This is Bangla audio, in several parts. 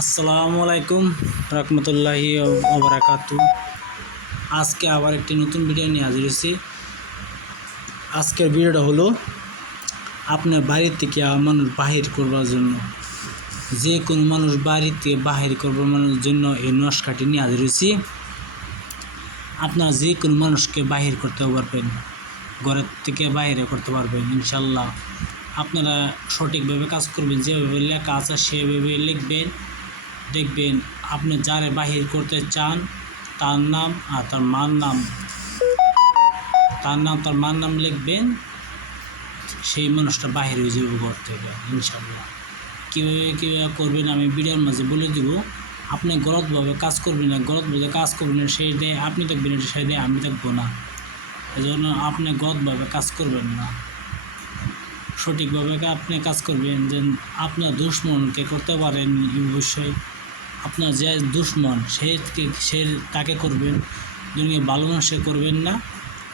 আসসালামু আলাইকুম রহমতুল্লাহি ওবরাকাতু আজকে আবার একটি নতুন ভিডিও নিয়ে হাজির হয়েছি। আজকের ভিডিওটা হলো আপনার বাড়ি থেকে মানুষ বাহির করবার জন্য? যে কোনো মানুষ বাড়িতে বাহির করবার মানুষের জন্য এই নস্কাটি নিয়ে হাজির হয়েছি। আপনার যে কোনো মানুষকে বাহির করতে পারবেন, ঘরের থেকে বাইরে করতে পারবেন ইনশাল্লাহ আপনারা সঠিকভাবে কাজ করবেন, যেভাবে লেখা আছে সেভাবে লিখবেন। দেখবেন আপনি যারে বাহির করতে চান, তার নাম আর তার মার নাম। তার নাম, তার মার নাম লিখবেন, সেই মানুষটা বাহির হয়ে যাবে ঘর থেকে ইনশাল্লাহ কীভাবে কীভাবে করবেন আমি ভিডিওর মাঝে বলে দিব। আপনি গলতভাবে কাজ করবেন না, গলতভাবে কাজ করবেন সেই দেয় আপনি দেখবেন এটা সেই দেয় আমি দেখব না। এই জন্য আপনি গলতভাবে কাজ করবেন না। সঠিকভাবে আপনি কাজ করবেন যে আপনার দুশ্মনকে করতে পারেন অবশ্যই আপনার যে দুশ্মন, সে সে তাকে করবেন যদি ভালো মানুষে করবেন না।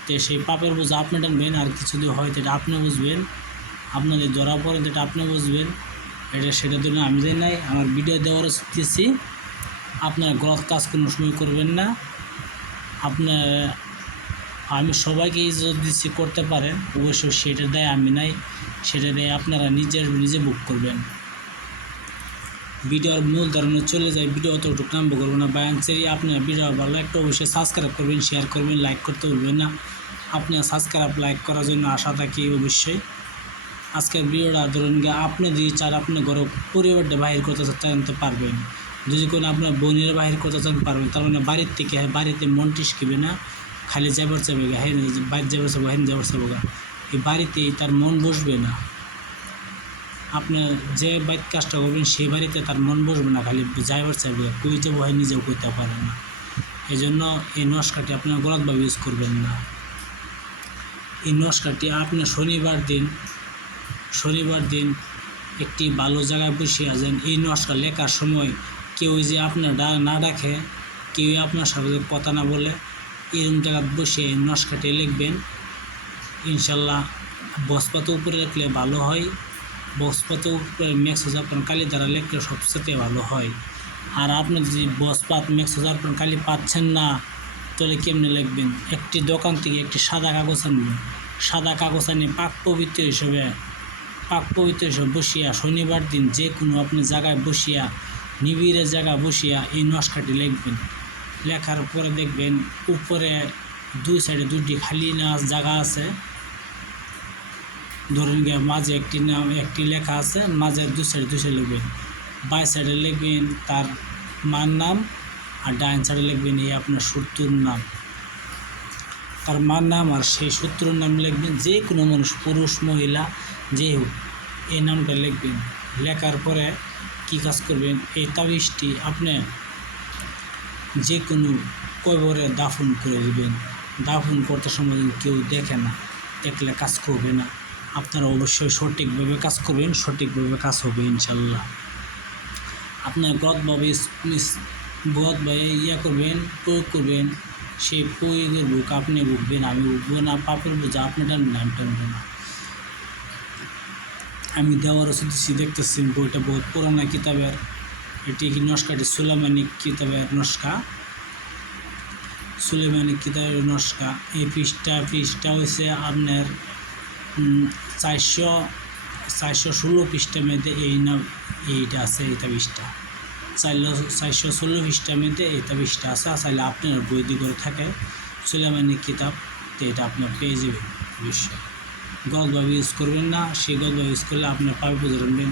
তো সেই পাপের বোঝা আপনি টানবেন, আর কিছু যদি হয় সেটা আপনি বুঝবেন। আপনাদের ধরা পড়ে যেটা আপনি বুঝবেন। এটা সেটা জন্য আমি জানি নাই, আমার ভিডিও দেওয়ার দিচ্ছি আপনারা গলত কাজ কোনো সময় করবেন না। আপনার আমি সবাইকে দিচ্ছি, করতে পারেন। অবশ্যই সেটা দেয় আমি নাই সেটা দেয় আপনারা নিজের, নিজে বুক করবেন। ভিডিওর মূল ধারণে চলে যায়, ভিডিও অতটুকু নাম্ব করব না। বায়ান চেরি আপনার ভিডিও ভালো একটা অবশ্যই সাবস্ক্রাইব করবেন শেয়ার করবেন লাইক করতে ভুলবেন না। আপনার সাবস্ক্রাইব লাইক করার জন্য আশা থাকি অবশ্যই। আজকের ভিডিওটা ধরুন গিয়ে আপনি যদি চান আপনি ঘরে পরিবারটা বাহির করতে জানতে পারবেন। যদি কোনো আপনার বোনের বাহির করতে চান, পারবেন। তার মানে বাড়ির থেকে হ্যাঁ বাড়িতে মন টিসকিবে না, খালি যাবার চাবে গা হ্যাঁ বাইরে যাবার চাবো হ্যাঁ যাবার চাবো গা এই বাড়িতেই তার মন বসবে না। আপনার যে বাড়িতে কাজটা করবেন, সেই বাড়িতে তার মন বসবে না, খালি ড্রাইভার চাইবে। কই যাব হয় নিজেও করতে পারে না। এই জন্য এই নস্কাটি আপনার গলতভাবে ইউজ করবেন না। এই নস্কাটি আপনি শনিবার দিন শনিবার দিন একটি ভালো জায়গায় বসে আছেন, এই নস্কা লেখার সময় কেউ যে আপনার না ডাকে, কেউ আপনার সাথে কথা না বলে, এরকম জায়গায় বসে নস্কাটি লিখবেন। ইনশাল্লাহ বসপাত উপরে রাখলে ভালো হয়। বসপাত উপরে মেক্স হাজার পান কালি দ্বারা লিখলে সবচেয়ে ভালো হয়। আর আপনি যদি বসপাত মেক্স হাজার পান কালি পাচ্ছেন না, তাহলে কেমনে লিখবেন? একটি দোকান থেকে একটি সাদা কাগজ আনবেন। সাদা কাগজ আনি পাক পবিত্র হিসেবে, পাক পবিত্র হিসেবে বসিয়া শনিবার দিন যে কোনো আপনি জায়গায় বসিয়া, নিবিড়ে জায়গা বসিয়া এই নস্কাটি লিখবেন। লেখার পরে দেখবেন উপরে দুই সাইডে দুটি খালি না জায়গা আছে। ধরুন গিয়ে মাঝে একটি নাম, একটি লেখা আছে, মাঝে দু সাইডে দু সাইডে লিখবেন। বাই সাইডে লিখবেন তার মার নাম আর ডাইন সাইডে লিখবেন এই আপনার শত্রুর নাম। তার মার নাম আর সেই শত্রুর নাম লিখবেন, যে কোনো মানুষ, পুরুষ, মহিলা, যে হোক, এই নামটা লিখবেন। লেখার পরে কি কাজ করবেন? এই তাবিজটি আপনি যে কোনো কবরে দাফন করে দেবেন। দাফন করতে সময় কেউ দেখে না, দেখলে কাজ করবে না। আপনারা অবশ্যই সঠিকভাবে কাজ করবেন, সঠিকভাবে কাজ হবে ইনশাল্লাহ। আপনার গদভাবে গদভাবে ইয়া করবেন, প্রয়োগ করবেন, সেই প্রয়োগের বুক আপনি বুকবেন, আমি বুকবো না, পাপের বোঝা আপনি টানবেন, আমি টানবো না। আমি দেওয়ার ওষুধ দেখতেছি বইটা বহুত পুরানা কিতাবের, এটি কি নস্কাটি সুলেমানিক কিতাবের নস্কা। সুলেমানিক কিতাবের নস্কা, এই পৃষ্ঠা পৃষ্ঠা হয়েছে আপনার চারশো চারশো ষোলো পৃষ্ঠার মধ্যে এই নাম এইটা আছে এই তাবিজটা চাইলে চারশো ষোলো পৃষ্ঠার মধ্যে এই তাবিজটা আছে চাইলে আপনার বই দিকে থাকে। সুলেমানিক কিতাব, তো এটা আপনার পেয়ে যাবেন, অবশ্যই। গদভাবে ইউজ করবেন না সেই গদভাবে ইউজ করলে আপনার পাবে বুঝে রাখবেন।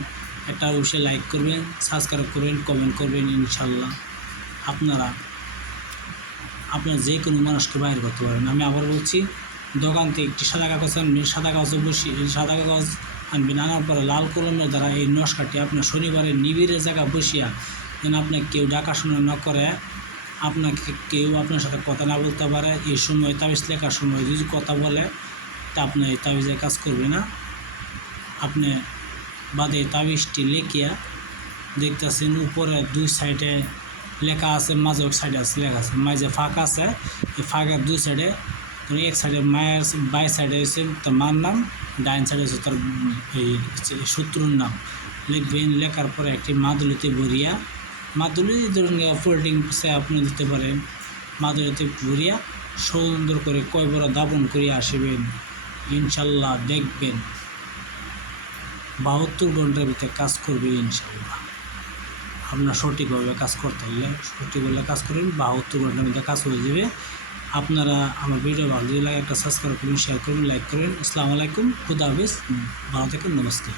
একটা অবশ্যই লাইক করবেন সাবস্ক্রাইব করবেন কমেন্ট করবেন, ইনশাল্লাহ। আপনারা, আপনার যে কোনো মানুষকে বাইর করতে পারেন। আমি আবার বলছি দোকান থেকে একটি সাদা কাগজ সাদা কাগজে বসি সাদা কাগজ আনবেন, আনার পরে লাল কলমের দ্বারা এই নস্কাটি আপনার শনিবারের নিবিড়ের জায়গা বসিয়া যেন আপনাকে কেউ ডাকাশোনা না করে, আপনাকে কেউ আপনার সাথে কথা না বলতে পারে। এই সময় তাবিজ লেখার সময় যদি কথা বলে, তা আপনি এই তাবিজে কাজ করবে না। আপনি বাদে তাবিজটি লেখিয়া দেখতেছেন, উপরে দুই সাইডে লেখা আছে, মাঝে সাইডে আছে, লেখা আছে, মাঝে ফাঁক আছে। এই ফাঁকের দুই সাইডে এক সাইডে মায়ের বাই সাইডে হচ্ছে তার মার নাম ডাইন সাইডে হচ্ছে তার শত্রুর নাম লিখবেন লেখার পরে একটি মাদুলিতে ভরিয়া মাদুলি ধরুন ফোল্ডিং সে আপনি দিতে পারেন মাদুরিতে ঘুরিয়া সুন্দর করে কয় বড় দাপন করিয়া আসিবেন ইনশাল্লাহ দেখবেন বাহাত্তর ঘণ্টার ভিতরে কাজ করবে ইনশাল্লাহ আপনার সঠিকভাবে কাজ করতে হলে সঠিকভাবে কাজ করবেন বাহাত্তর ঘণ্টার মধ্যে কাজ হয়ে যাবে আপনারা আমার ভিডিও ভালো যদি লাগে একটা সাবস্ক্রাইব করুন শেয়ার করুন লাইক করবেন আসসালামু আলাইকুম, খুদা হাফিজ। ভালো থাকুন, নমস্কার।